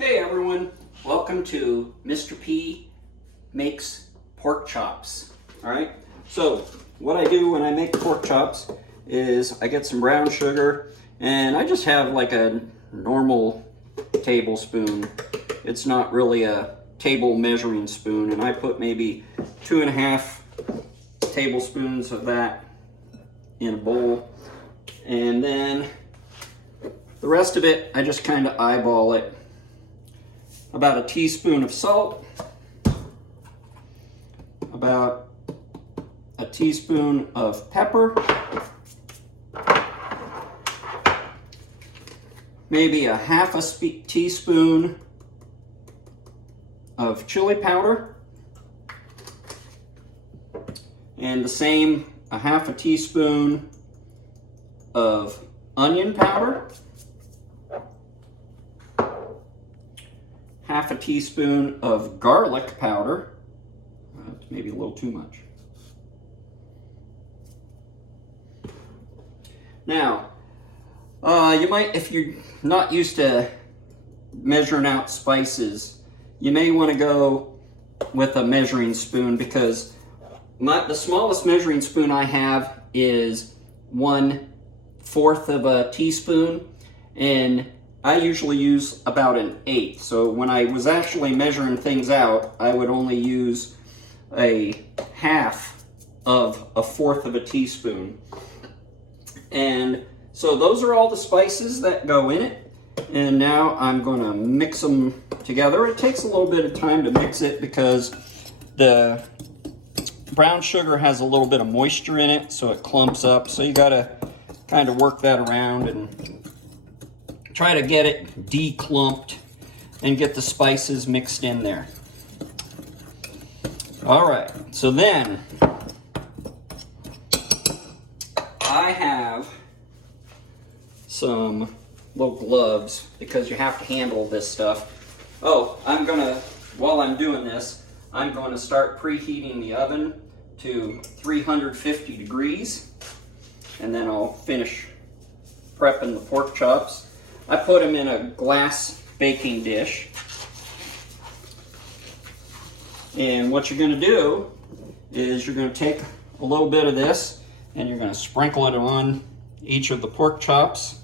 Hey everyone, welcome to Mr. P Makes Pork Chops. Alright, so what I do when I make pork chops is I get some brown sugar and I just have like a normal tablespoon. It's not really a table measuring spoon, and I put maybe 2.5 tablespoons of that in a bowl, and then the rest of it I just kind of eyeball it. About a teaspoon of salt, about a teaspoon of pepper, maybe a half a teaspoon of chili powder, and the same, a half a teaspoon of onion powder, half a teaspoon of garlic powder. That's maybe a little too much. Now, you might, if you're not used to measuring out spices, you may want to go with a measuring spoon, because the smallest measuring spoon I have is 1/4 of a teaspoon, and I usually use about 1/8. So when I was actually measuring things out, I would only use a half of a 1/4 of a teaspoon. And so those are all the spices that go in it. And now I'm going to mix them together. It takes a little bit of time to mix it because the brown sugar has a little bit of moisture in it, so it clumps up. So you got to kind of work that around and try to get it declumped and get the spices mixed in there. All right, so then I have some little gloves because you have to handle this stuff. Oh, while I'm doing this, I'm going to start preheating the oven to 350 degrees, and then I'll finish prepping the pork chops. I put them in a glass baking dish. And what you're going to do is you're going to take a little bit of this and you're going to sprinkle it on each of the pork chops,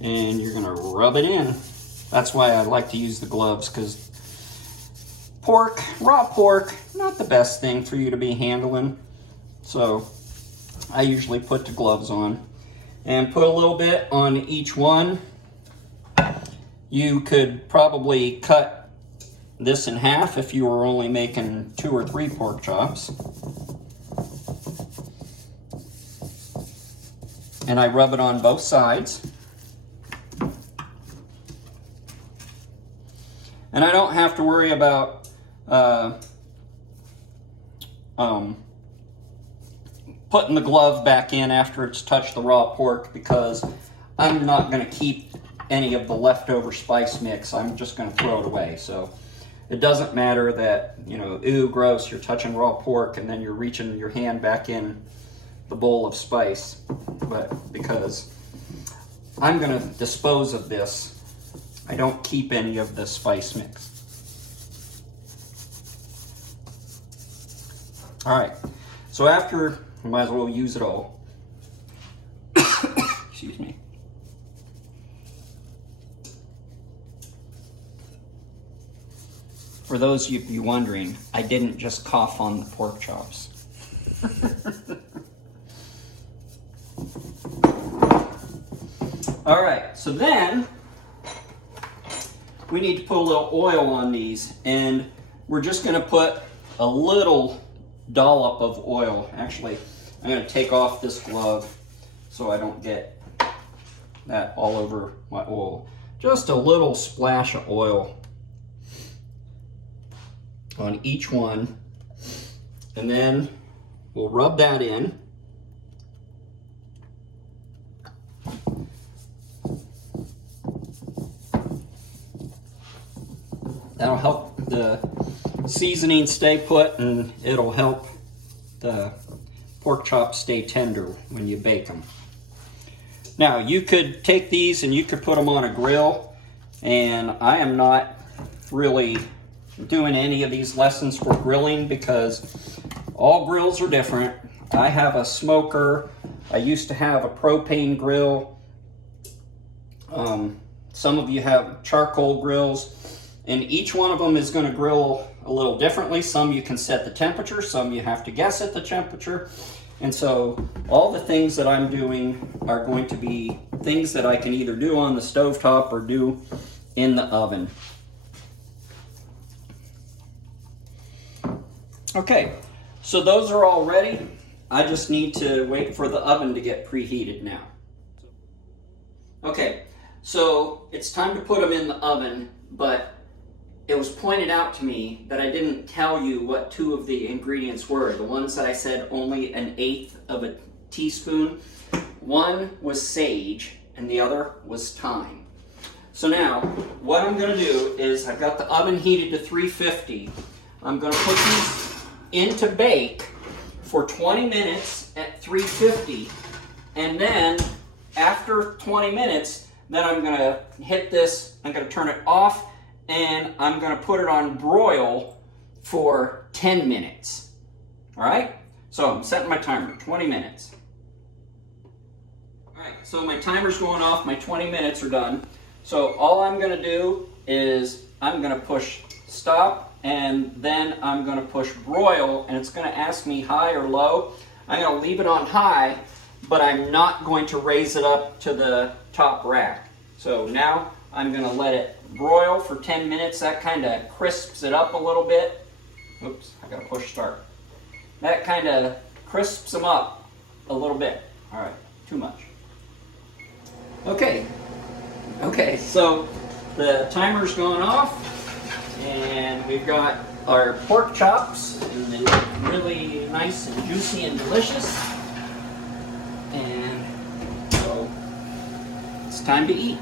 and you're going to rub it in. That's why I like to use the gloves, because raw pork, not the best thing for you to be handling. So I usually put the gloves on and put a little bit on each one. You could probably cut this in half if you were only making 2 or 3 pork chops. And I rub it on both sides. And I don't have to worry about putting the glove back in after it's touched the raw pork, because I'm not going to keep any of the leftover spice mix. I'm just going to throw it away. So it doesn't matter that, ew, gross, you're touching raw pork and then you're reaching your hand back in the bowl of spice. But because I'm going to dispose of this, I don't keep any of the spice mix. All right, so after, I might as well use it all. Excuse me. For those of you wondering, I didn't just cough on the pork chops. All right, so then we need to put a little oil on these, and we're just going to put a little dollop of oil. Actually, I'm going to take off this glove so I don't get that all over my oil. Just a little splash of oil on each one, and then we'll rub that in. That'll help the seasoning stay put, and it'll help the pork chops stay tender when you bake them. Now, you could take these and you could put them on a grill And I am not really doing any of these lessons for grilling because all grills are different. I have a smoker. I used to have a propane grill. Some of you have charcoal grills, and each one of them is going to grill a little differently. Some you can set the temperature, some you have to guess at the temperature. And so all the things that I'm doing are going to be things that I can either do on the stovetop or do in the oven. Okay, so those are all ready. I just need to wait for the oven to get preheated now. Okay, so it's time to put them in the oven, but it was pointed out to me that I didn't tell you what two of the ingredients were. The ones that I said only 1/8 of a teaspoon. One was sage and the other was thyme. So now, what I'm gonna do is I've got the oven heated to 350. I'm gonna put these into bake for 20 minutes at 350. And then after 20 minutes, then I'm gonna hit this, I'm gonna turn it off, and I'm gonna put it on broil for 10 minutes. All right? So I'm setting my timer, 20 minutes. All right, so my timer's going off, my 20 minutes are done. So all I'm gonna do is I'm gonna push stop, and then I'm gonna push broil, and it's gonna ask me high or low. I'm gonna leave it on high, but I'm not going to raise it up to the top rack. So now I'm gonna let it broil for 10 minutes. That kind of crisps it up a little bit. Oops, I gotta push start. That kind of crisps them up a little bit. All right, too much. Okay, so the timer's gone off, and we've got our pork chops, and they look really nice and juicy and delicious. And so it's time to eat.